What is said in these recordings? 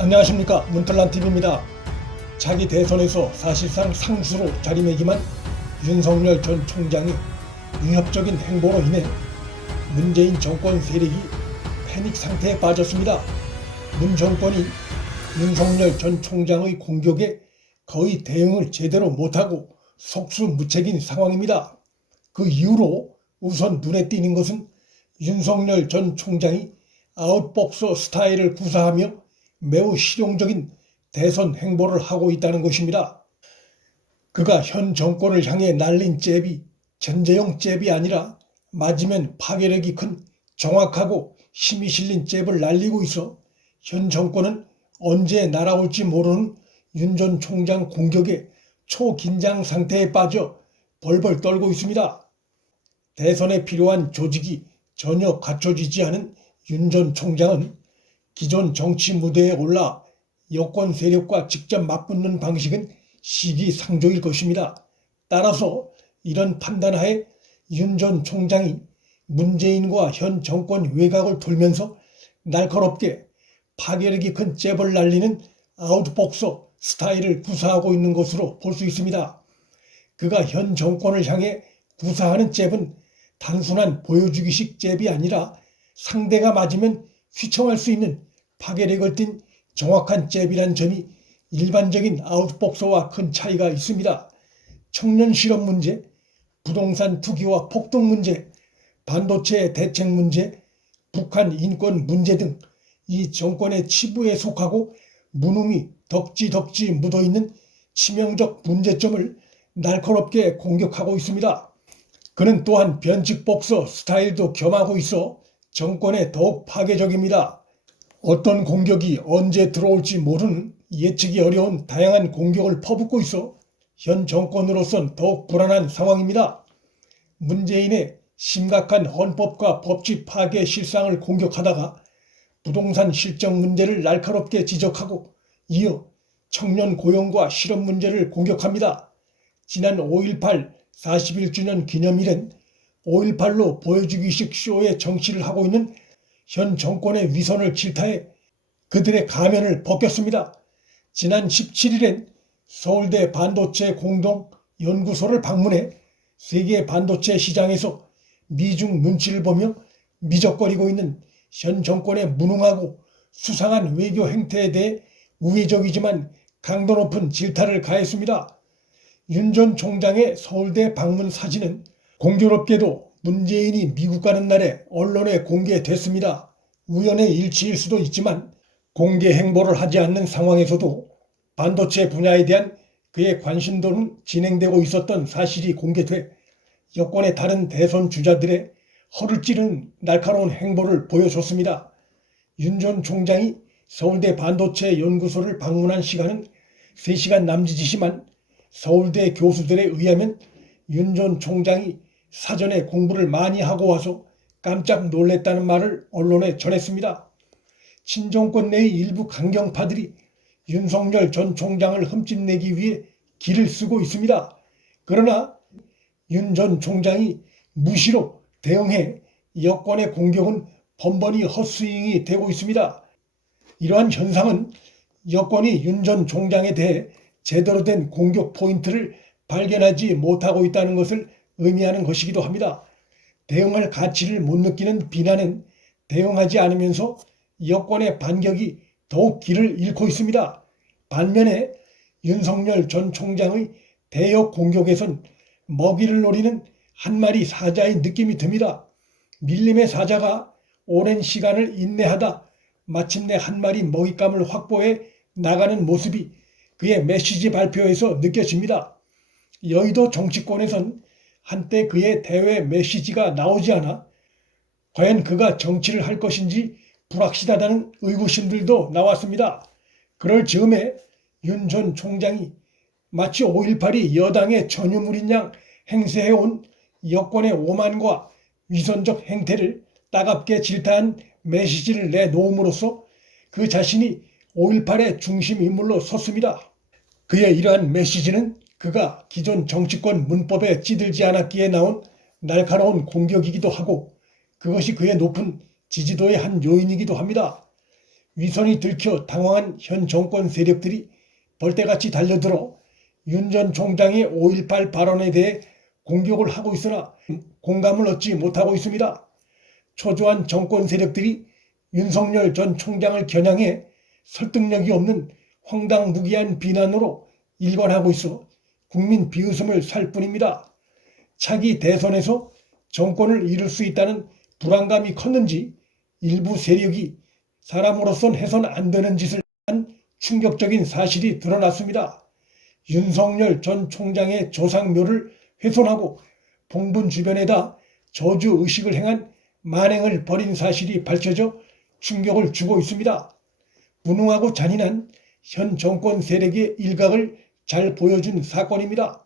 안녕하십니까, 문털란TV입니다. 자기 대선에서 사실상 상수로 자리매김한 윤석열 전 총장의 위협적인 행보로 인해 문재인 정권 세력이 패닉 상태에 빠졌습니다. 문 정권이 윤석열 전 총장의 공격에 거의 대응을 제대로 못하고 속수무책인 상황입니다. 그 이후로 우선 눈에 띄는 것은 윤석열 전 총장이 아웃복서 스타일을 구사하며 매우 실용적인 대선 행보를 하고 있다는 것입니다. 그가 현 정권을 향해 날린 잽이 전제용 잽이 아니라 맞으면 파괴력이 큰 정확하고 힘이 실린 잽을 날리고 있어 현 정권은 언제 날아올지 모르는 윤 전 총장 공격에 초긴장 상태에 빠져 벌벌 떨고 있습니다. 대선에 필요한 조직이 전혀 갖춰지지 않은 윤 전 총장은 기존 정치 무대에 올라 여권 세력과 직접 맞붙는 방식은 시기상조일 것입니다. 따라서 이런 판단하에 윤 전 총장이 문재인과 현 정권 외곽을 돌면서 날카롭게 파괴력이 큰 잽을 날리는 아웃복서 스타일을 구사하고 있는 것으로 볼 수 있습니다. 그가 현 정권을 향해 구사하는 잽은 단순한 보여주기식 잽이 아니라 상대가 맞으면 휘청할 수 있는 파괴력을 띤 정확한 잽이란 점이 일반적인 아웃복서와 큰 차이가 있습니다. 청년 실업 문제, 부동산 투기와 폭동 문제, 반도체 대책 문제, 북한 인권 문제 등 이 정권의 치부에 속하고 무능이 덕지덕지 묻어있는 치명적 문제점을 날카롭게 공격하고 있습니다. 그는 또한 변칙복서 스타일도 겸하고 있어 정권에 더욱 파괴적입니다. 어떤 공격이 언제 들어올지 모르는 예측이 어려운 다양한 공격을 퍼붓고 있어 현 정권으로선 더욱 불안한 상황입니다. 문재인의 심각한 헌법과 법치 파괴 실상을 공격하다가 부동산 실정 문제를 날카롭게 지적하고 이어 청년 고용과 실업 문제를 공격합니다. 지난 5.18 41주년 기념일엔 5.18로 보여주기식 쇼의 정치를 하고 있는 현 정권의 위선을 질타해 그들의 가면을 벗겼습니다. 지난 17일엔 서울대 반도체 공동 연구소를 방문해 세계 반도체 시장에서 미중 눈치를 보며 미적거리고 있는 현 정권의 무능하고 수상한 외교 행태에 대해 우회적이지만 강도 높은 질타를 가했습니다. 윤 전 총장의 서울대 방문 사진은 공교롭게도 문재인이 미국 가는 날에 언론에 공개됐습니다. 우연의 일치일 수도 있지만 공개 행보를 하지 않는 상황에서도 반도체 분야에 대한 그의 관심도는 진행되고 있었던 사실이 공개돼 여권의 다른 대선 주자들의 허를 찌르는 날카로운 행보를 보여줬습니다. 윤 전 총장이 서울대 반도체 연구소를 방문한 시간은 3시간 남짓이지만 서울대 교수들에 의하면 윤 전 총장이 사전에 공부를 많이 하고 와서 깜짝 놀랐다는 말을 언론에 전했습니다. 친정권 내의 일부 강경파들이 윤석열 전 총장을 흠집내기 위해 길을 쓰고 있습니다. 그러나 윤 전 총장이 무시로 대응해 여권의 공격은 번번이 헛스윙이 되고 있습니다. 이러한 현상은 여권이 윤 전 총장에 대해 제대로 된 공격 포인트를 발견하지 못하고 있다는 것을 의미하는 것이기도 합니다. 대응할 가치를 못 느끼는 비난은 대응하지 않으면서 여권의 반격이 더욱 길을 잃고 있습니다. 반면에 윤석열 전 총장의 대역 공격에선 먹이를 노리는 한 마리 사자의 느낌이 듭니다. 밀림의 사자가 오랜 시간을 인내하다 마침내 한 마리 먹잇감을 확보해 나가는 모습이 그의 메시지 발표에서 느껴집니다. 여의도 정치권에선 한때 그의 대외 메시지가 나오지 않아 과연 그가 정치를 할 것인지 불확실하다는 의구심들도 나왔습니다. 그럴 즈음에 윤 전 총장이 마치 5.18이 여당의 전유물인 양 행세해온 여권의 오만과 위선적 행태를 따갑게 질타한 메시지를 내놓음으로써 그 자신이 5.18의 중심 인물로 섰습니다. 그의 이러한 메시지는 그가 기존 정치권 문법에 찌들지 않았기에 나온 날카로운 공격이기도 하고 그것이 그의 높은 지지도의 한 요인이기도 합니다. 위선이 들켜 당황한 현 정권 세력들이 벌떼같이 달려들어 윤 전 총장의 5.18 발언에 대해 공격을 하고 있으나 공감을 얻지 못하고 있습니다. 초조한 정권 세력들이 윤석열 전 총장을 겨냥해 설득력이 없는 황당무계한 비난으로 일관하고 있어 국민 비웃음을 살 뿐입니다. 차기 대선에서 정권을 이룰 수 있다는 불안감이 컸는지 일부 세력이 사람으로선 해선 안 되는 짓을 한 충격적인 사실이 드러났습니다. 윤석열 전 총장의 조상묘를 훼손하고 봉분 주변에다 저주의식을 행한 만행을 벌인 사실이 밝혀져 충격을 주고 있습니다. 무능하고 잔인한 현 정권 세력의 일각을 잘 보여준 사건입니다.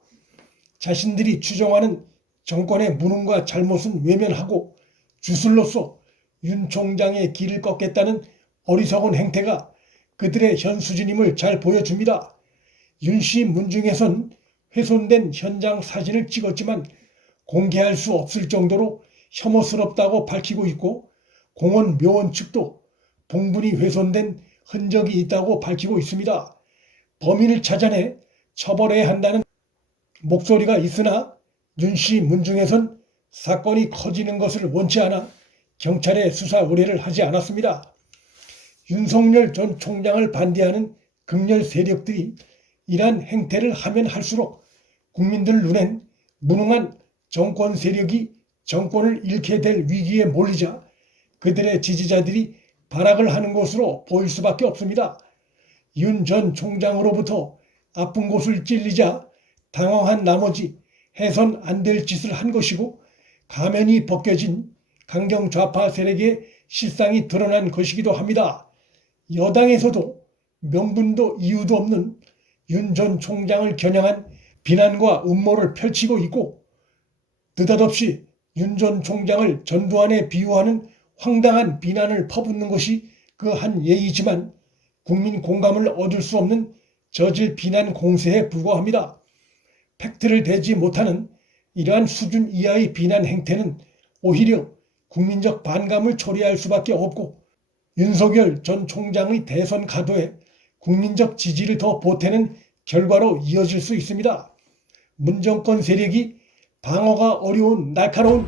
자신들이 추종하는 정권의 무능과 잘못은 외면하고 주술로서 윤 총장의 길을 꺾겠다는 어리석은 행태가 그들의 현 수준임을 잘 보여줍니다. 윤 씨 문중에선 훼손된 현장 사진을 찍었지만 공개할 수 없을 정도로 혐오스럽다고 밝히고 있고, 공원 묘원 측도 봉분이 훼손된 흔적이 있다고 밝히고 있습니다. 범인을 찾아내 처벌해야 한다는 목소리가 있으나 윤 씨 문중에선 사건이 커지는 것을 원치 않아 경찰에 수사 의뢰를 하지 않았습니다. 윤석열 전 총장을 반대하는 극렬 세력들이 이러한 행태를 하면 할수록 국민들 눈엔 무능한 정권 세력이 정권을 잃게 될 위기에 몰리자 그들의 지지자들이 발악을 하는 것으로 보일 수밖에 없습니다. 윤 전 총장으로부터 아픈 곳을 찔리자 당황한 나머지 해선 안 될 짓을 한 것이고, 가면이 벗겨진 강경 좌파 세력의 실상이 드러난 것이기도 합니다. 여당에서도 명분도 이유도 없는 윤 전 총장을 겨냥한 비난과 음모를 펼치고 있고, 느닷없이 윤 전 총장을 전두환에 비유하는 황당한 비난을 퍼붓는 것이 그 한 예이지만 국민 공감을 얻을 수 없는 저질 비난 공세에 불과합니다. 팩트를 대지 못하는 이러한 수준 이하의 비난 행태는 오히려 국민적 반감을 초래할 수밖에 없고, 윤석열 전 총장의 대선 가도에 국민적 지지를 더 보태는 결과로 이어질 수 있습니다. 문정권 세력이 방어가 어려운 날카로운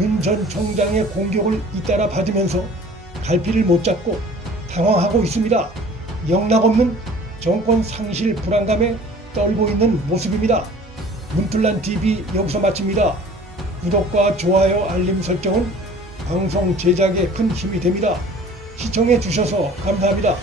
윤 전 총장의 공격을 잇따라 받으면서 갈피를 못 잡고 당황하고 있습니다. 영락없는 정권 상실 불안감에 떨고 있는 모습입니다. 문틀란TV 여기서 마칩니다. 구독과 좋아요, 알림 설정은 방송 제작에 큰 힘이 됩니다. 시청해 주셔서 감사합니다.